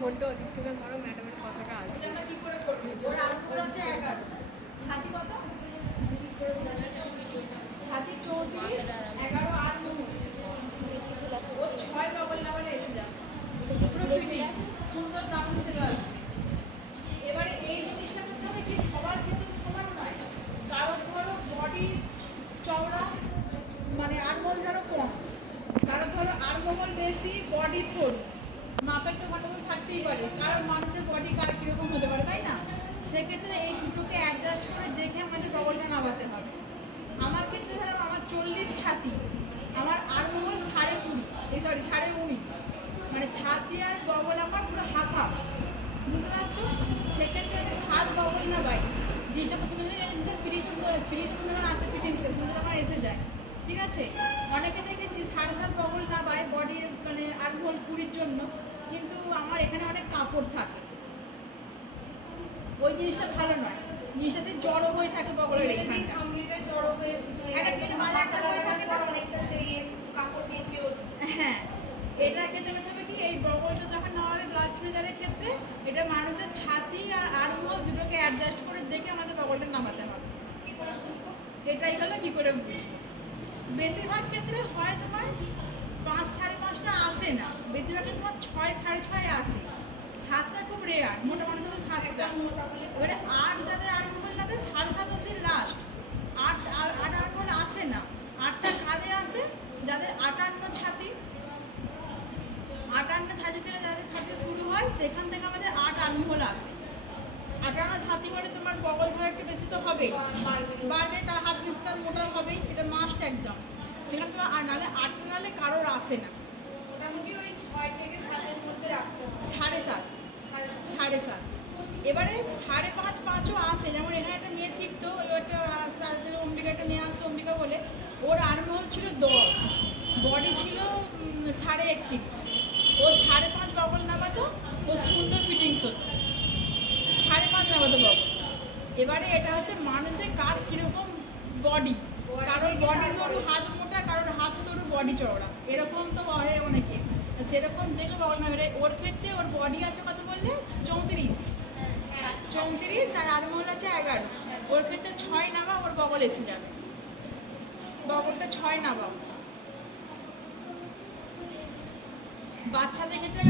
ফোনটা ওদিক থেকে ধরো, ম্যাডামের কথাটা আসবে। কি করে করবে? ওর আঙ্গুল হচ্ছে 11, ছাতি কত? ছাতি 34, 11 8 9, ও 6 ডবল ডাবল এসে যাবে। পুরো ফিটিং সুন্দর দারুণ চলে আসবে। এবারে এই জিনিসটা করতে হবে কি, সবার ক্ষেত্রে সমান নয়। কারণ ধরো বডি চওড়া, মানে আর্মহোল ধরো কম, কারণ ধরো আর্মহোল বেশি, বডি সরু, মাপের তো গন্ডগোল থাকতেই পারে, কারণ মানুষের বডি কার কীরকম হতে পারে, তাই না? সেক্ষেত্রে এই দুটোকে অ্যাডজাস্ট করে দেখে আমাদের বগলটা নামাতে হবে। আমার ক্ষেত্রে ধরো আমার 40 ছাতি, আমার আর্মহোল 20.5, 19.5, মানে ছাতি আর বগল আমার পুরো হাফ, বুঝতে পারছো? সেক্ষেত্রে 7 বগল না ভাই, জিনিসটা ফ্রি আসতে ফিটিং আমার এসে যায়, ঠিক আছে? অনেকে দেখেছি 7.5 বগল না ভাই বডির মানে আর্মহোল 20-র জন্য, কিন্তু আমার এখানে অনেক কাপড় থাকে, ওই জিনিসটা ভালো নয়। জিনিসটা যে জড়ো হয়ে থাকে বগলের এখানে, সামনেটা জড়ো হয়ে কাপড় নিচে, হ্যাঁ, এটা যেটা হবে কি, এই বগলটা যখন নেওয়া হবে ব্লাউজ চুড়িদারের ক্ষেত্রে, এটা মানুষের ছাতি আর আর্মহোল দুটোকে অ্যাডজাস্ট করে দেখে আমাদের বগলটা নামাতে হবে। কি করে বুঝবো? এটাই হলো কি করে বুঝবো। বেশিরভাগ ক্ষেত্রে হয় তোমার 5 5.5টা আসে না, বেশিরভাগ তোমার 6 6.5 আসে, 7টা খুব রেয়ার, মোটামুটি 7টা। এবারে 8 যাদের আর্মহোল লাগে 7.5 অব্দি লাস্ট, 8 আর্মহোল আসে না। 8টা কাঁধে আসে যাদের 58 ছাতি, 58 ছাতি থেকে যাদের ছাতি শুরু হয়, সেখান থেকে আমাদের 8 আর্মহোল আসে। 58 ছাতি হলে তোমার বগল ধরে একটু বেশি তো হবেই, বাড়বে, তার হাত বেশি, তার মোটা হবেই, এটা মাস্ট একদম। সেখানে তোমার আর নাহলে 8 নাহলে কারোর আসে না, মোটামুটি ওই 6 থেকে 7-এর মধ্যে রাখতে হবে। 7.5 এবারে 5.5 5ও আসে, যেমন এখানে একটা মেয়ে শিখতো, একটা অম্বিকা, একটা মেয়ে আসতো অম্বিকা বলে, ওর আর্মহোল ছিল 10, বডি ছিল 31.5, ও 5.5 বগল নামাতো, ও সুন্দর ফিটিংস হতো, 5.5 নামাতো বগল। এবারে এটা হচ্ছে মানুষের কার কীরকম বডি, কারোর বডি সরু হাত মোটা, কারোর হাত সরু বডি চওড়া, এরকম তো হয় অনেকে, সেরকম দেখে বগল নামে। ওর ক্ষেত্রে ওর বডি আছে কত বললে? 34, আর আর্মহোল আছে 11, ওর ক্ষেত্রে 6 নামা, ওর বগল এসে যাবে, বগলটা 6 নামাও। বাচ্চাদের ক্ষেত্রে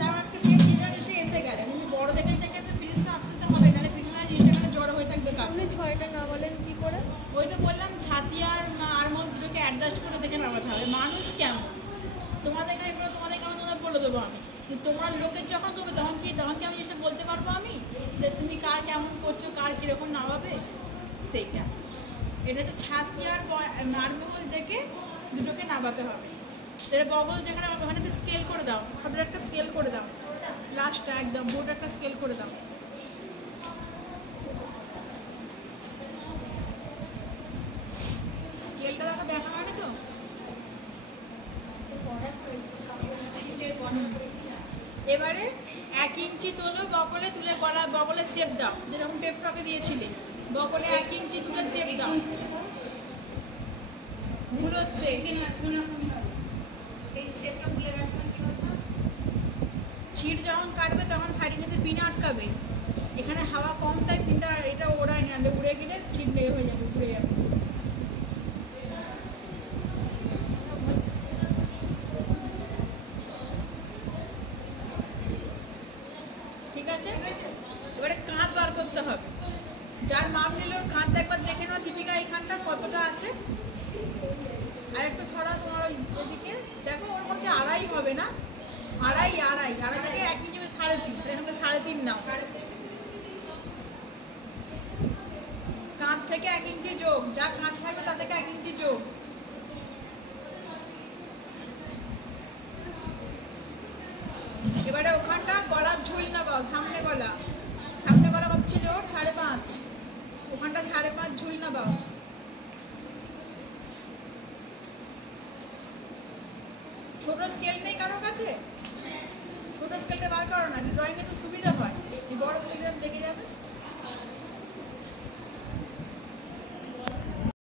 যেমন একটা সেট জিনিস এসে গেলে, কিন্তু বড়দের ক্ষেত্রে ফিনিশটা আসতে তো হবে, নাহলে ফিনিশটা জিনিসটা জড়ো হয়ে থাকবে। আপনি 6টা না বলেন কি করে? ওই তো বললাম, ছাতি আর আর্মহোল দুটোকে অ্যাডজাস্ট করে দেখে নামাতে হবে। মানুষ কেমন, তোমাদের কেমন তোমাদের বলে দেবো আমি, কিন্তু তোমার লোকের যখন করবে তখন কি আমি জিনিসটা বলতে পারবো আমি, যে তুমি কার কেমন করছো, কার কীরকম নামাবে, সেইটা। এটাতে ছাতি আর আর্মহোল দেখে দুটোকে নামাতে হবে। তাহলে বগল যেখানে ওখানে একটা স্কেল করে দাও, সবের একটা স্কেল করে দাও, লাস্টটা একদম বোর্ড একটা স্কেল করে দাও। স্কেলটা দেখা হয়নি তো, এবারে 1 ইঞ্চি তোলো বগলে, তুলে গলা বগলে শেপ দাও, যেরকম টেপ টকে দিয়েছিলে, বগলে 1 ইঞ্চি তুলে শেপ দাও। ভুল হচ্ছে, ছিট যখন কাটবে তখন সাইডে কিন্তু পিন আটকাবে, এখানে হাওয়া কম, তাই পিনটা এটা ওড়ায় না, উড়ে গেলে ছিট লেগে হয়ে যাবে, ঘুরে যাবে। ঠিক আছে, এবারে কাঁধ বার করতে হবে। যার মাপ নিল ওর কাঁধটা একবার দেখে নাও, দীপিকা এইখানটা কতটা আছে, আর একটু ছড়া তোমার ওই এদিকে দেখো, ওর মধ্যে 2.5 হবে না, 2.5 থেকে 1 ইঞ্চি 3.5, এখানে 3.5 নাও। কাঁধ থেকে 1 ইঞ্চি যোগ, যা কাঁধ থাকবে তা থেকে 1 ইঞ্চি যোগ। এবারে ওখানটা গলার ঝুল নামাও, সামনে গলা কত ছিল? 5.5, ওখানটা 5.5 ঝুল নামাও। ছোট স্কেল নেই কারোর কাছে? ছোট স্কেলটা বার করো না, ড্রয়িংয়ে তো সুবিধা হয়, বড় স্কেলটা লেগে যাবে।